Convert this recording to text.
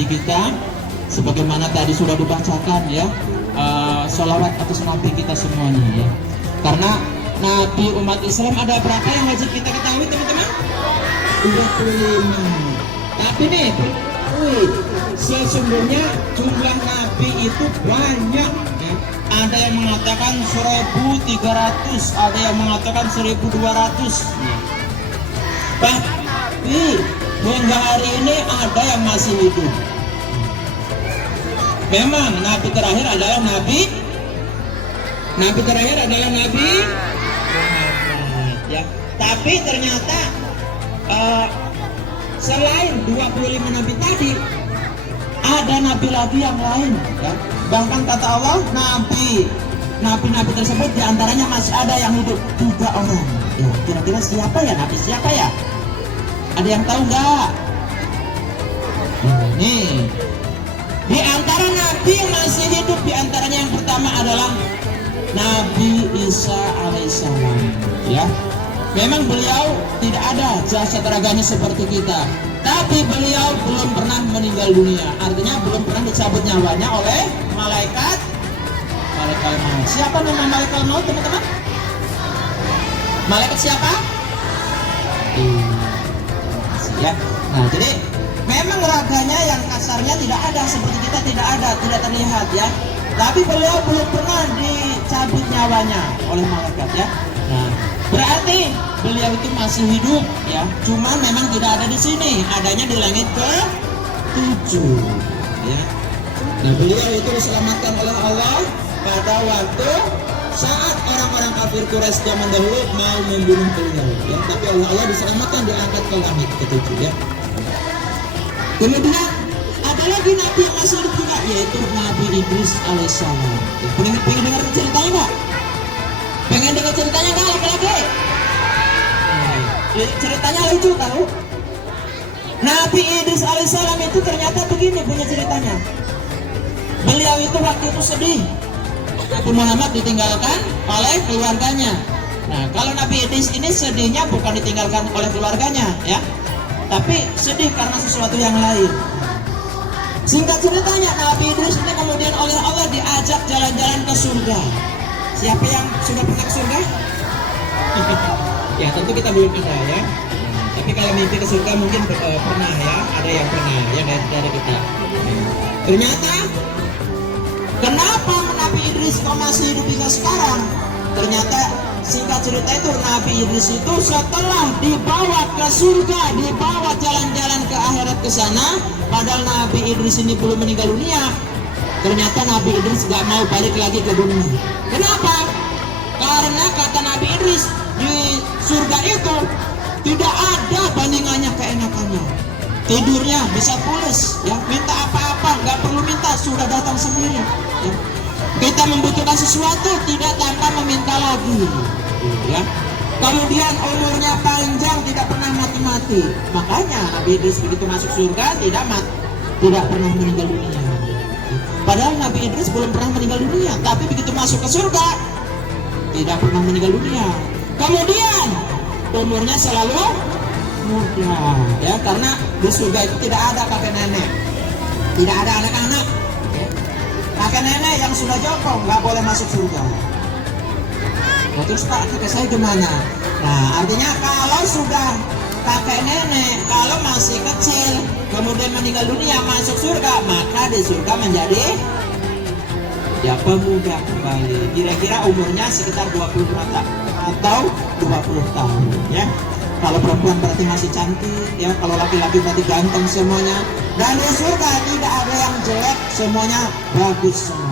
hati kita, sebagaimana tadi sudah dibacakan ya, sholawat atas Nabi kita semuanya ya. Karena Nabi umat Islam ada berapa yang wajib kita ketahui teman-teman? 25. Tapi nih, sesungguhnya jumlah Nabi itu banyak ya. Ada yang mengatakan 1.300, ada yang mengatakan 1.200 ya. Tapi hingga hari ini ada yang masih hidup. Memang Nabi terakhir adalah Nabi terakhir adalah Nabi Muhammad ya. Tapi ternyata selain 25 Nabi tadi, ada Nabi lagi yang lain ya. Bahkan kata Allah, Nabi tersebut diantaranya masih ada yang hidup 3 orang ya. Kira-kira siapa ya Nabi siapa ya? Ada yang tahu nggak? Ini di antara Nabi yang masih hidup, di antaranya yang pertama adalah Nabi Isa alaihissalam ya. Memang beliau tidak ada jasad raganya seperti kita, tapi beliau belum pernah meninggal dunia. Artinya belum pernah dicabut nyawanya oleh malaikat maut. Siapa nama malaikat maut teman-teman? Malaikat siapa? Ya. Nah, jadi memang raganya yang kasarnya tidak ada seperti kita, tidak terlihat ya. Tapi beliau belum pernah dicabut nyawanya oleh malaikat ya. Nah, berarti beliau itu masih hidup ya. Cuma memang tidak ada di sini, adanya di langit ke-7 ya. Nah, beliau itu diselamatkan oleh Allah pada waktu saat orang-orang kafir Quraisy zaman dahulu mau membunuh beliau ya. Tapi Allah diselamatkan, diangkat ke langit ke-7 ya. Kemudian ada lagi Nabi yang masih hidup juga, yaitu Nabi Idris alaihissalam. Pengen dengar ceritanya nggak? Pengen dengar ceritanya nggak lagi-lagi? Ceritanya lucu tahu. Nabi Idris alaihissalam itu ternyata begini punya ceritanya. Beliau itu waktu itu sedih, Nabi Muhammad ditinggalkan oleh keluarganya. Nah, kalau Nabi Idris ini sedihnya bukan ditinggalkan oleh keluarganya ya, tapi sedih karena sesuatu yang lain. Singkat ceritanya, Nabi Idris ini kemudian oleh Allah diajak jalan-jalan ke surga. Siapa yang sudah pernah ke surga? Ya tentu kita belum ada ya. Tapi kalau mimpi ke surga mungkin pernah ya, ada yang pernah ya dari kita. Ternyata kenapa Nabi Idris kok masih hidup hingga sekarang? Ternyata singkat cerita itu Nabi Idris itu setelah dibawa ke surga, dibawa jalan-jalan ke akhirat ke sana, padahal Nabi Idris ini belum meninggal dunia. Ternyata Nabi Idris gak mau balik lagi ke dunia. Kenapa? Karena kata Nabi Idris, di surga itu tidak ada bandingannya keenakannya. Tidurnya bisa pulas ya, minta apa-apa nggak perlu minta, sudah datang sendiri ya. Kita membutuhkan sesuatu tidak tanpa meminta lagi ya. Kemudian umurnya panjang, tidak pernah mati-mati. Makanya Nabi Idris begitu masuk surga tidak pernah meninggal dunia. Padahal Nabi Idris belum pernah meninggal dunia, tapi begitu masuk ke surga tidak pernah meninggal dunia. Kemudian umurnya selalu muda ya, karena di surga itu tidak ada kakek nenek, tidak ada anak-anak ya. Kakek nenek yang sudah jongkok nggak boleh masuk surga. Nah, terus Pak, kakek saya gimana? Nah, artinya kalau sudah kakek nenek, kalau masih kecil kemudian meninggal dunia masuk surga, maka di surga menjadi ya pemuda kembali. Kira-kira umurnya sekitar 25 tahun atau 20 tahun ya. Kalau perempuan berarti masih cantik ya, kalau laki-laki berarti ganteng semuanya. Dan di surga tidak ada yang jelek, semuanya bagus semua.